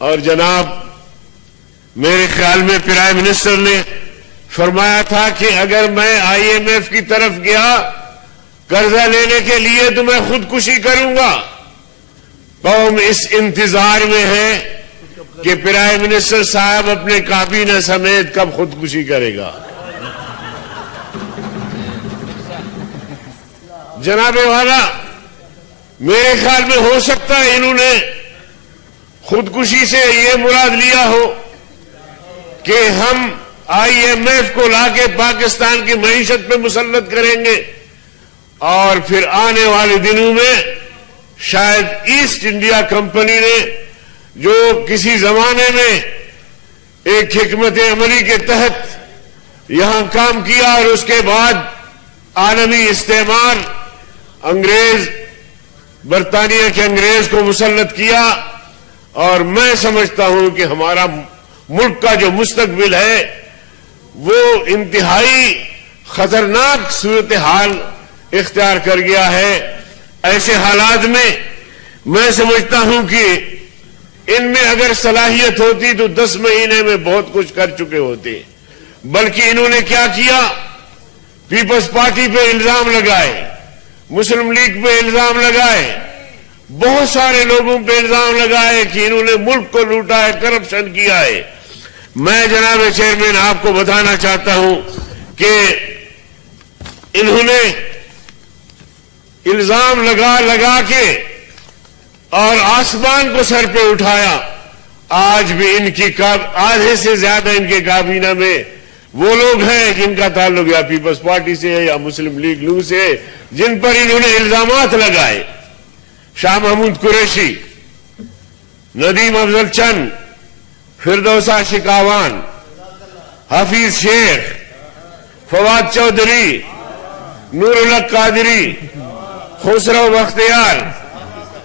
اور جناب میرے خیال میں پرائم منسٹر نے فرمایا تھا کہ اگر میں IMF کی طرف گیا قرضہ لینے کے لیے تو میں خودکشی کروں گا. قوم اس انتظار میں ہے کہ پرائم منسٹر صاحب اپنے کابینہ سمیت کب خودکشی کرے گا. جناب والا میرے خیال میں ہو سکتا ہے انہوں نے خودکشی سے یہ مراد لیا ہو کہ ہم IMF کو لا کے پاکستان کی معیشت پہ مسلط کریں گے اور پھر آنے والے دنوں میں شاید ایسٹ انڈیا کمپنی نے جو کسی زمانے میں ایک حکمت عملی کے تحت یہاں کام کیا اور اس کے بعد عالمی استعمار انگریز برطانیہ کے انگریز کو مسلط کیا. اور میں سمجھتا ہوں کہ ہمارا ملک کا جو مستقبل ہے وہ انتہائی خطرناک صورتحال اختیار کر گیا ہے. ایسے حالات میں میں سمجھتا ہوں کہ ان میں اگر صلاحیت ہوتی تو 10 مہینے میں بہت کچھ کر چکے ہوتے. بلکہ انہوں نے کیا کیا؟ پیپلز پارٹی پہ الزام لگائے, مسلم لیگ پہ الزام لگائے, بہت سارے لوگوں پہ الزام لگائے کہ انہوں نے ملک کو لوٹا ہے, کرپشن کیا ہے. میں جناب چیئرمین آپ کو بتانا چاہتا ہوں کہ انہوں نے الزام لگا کے اور آسمان کو سر پہ اٹھایا. آج بھی ان کی آدھے سے زیادہ ان کے کابینہ میں وہ لوگ ہیں جن کا تعلق یا پیپلز پارٹی سے ہے یا مسلم لیگ نون سے ہے, جن پر انہوں نے الزامات لگائے. شاہ محمود قریشی, ندیم افضل چند, فردوسہ شکاوان, حفیظ شیخ, فواد چودھری, نور الحق قادری, خسرو بختیار,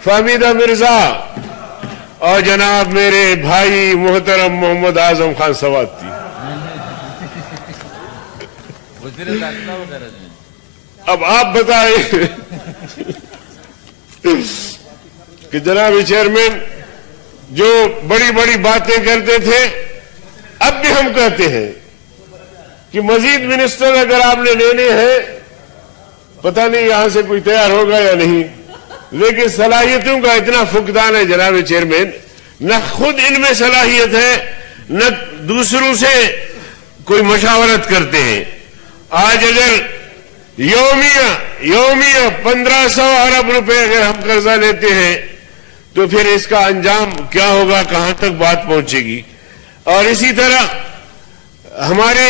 فہمیدہ مرزا اور جناب میرے بھائی محترم محمد اعظم خان سوادتی. اب آپ بتائیں کہ جناب چیئرمین جو بڑی بڑی باتیں کرتے تھے اب بھی ہم کہتے ہیں کہ مزید منسٹر اگر آپ نے لینے ہیں, پتہ نہیں یہاں سے کوئی تیار ہوگا یا نہیں, لیکن صلاحیتوں کا اتنا فقدان ہے جناب چیئرمین, نہ خود ان میں صلاحیت ہے نہ دوسروں سے کوئی مشاورت کرتے ہیں. آج اگر یومیہ 1500 ارب روپے اگر ہم قرضہ لیتے ہیں تو پھر اس کا انجام کیا ہوگا, کہاں تک بات پہنچے گی. اور اسی طرح ہمارے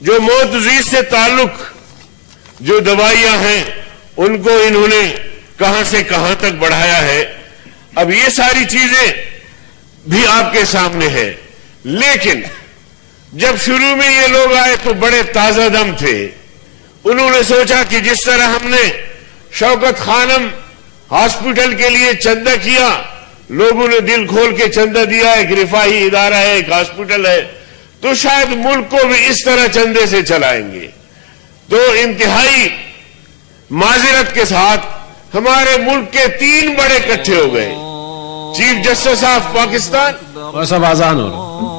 جو موتزیز سے تعلق جو دوائیاں ہیں ان کو انہوں نے کہاں سے کہاں تک بڑھایا ہے. اب یہ ساری چیزیں بھی آپ کے سامنے ہیں. لیکن جب شروع میں یہ لوگ آئے تو بڑے تازہ دم تھے. انہوں نے سوچا کہ جس طرح ہم نے شوکت خانم ہاسپٹل کے لیے چندہ کیا, لوگوں نے دل کھول کے چندہ دیا, ایک رفاہی ادارہ ہے, ایک ہاسپٹل ہے, تو شاید ملک کو بھی اس طرح چندے سے چلائیں گے. تو انتہائی معذرت کے ساتھ ہمارے ملک کے 3 بڑے اکٹھے ہو گئے. چیف جسٹس آف پاکستان, سب آزان ہو رہا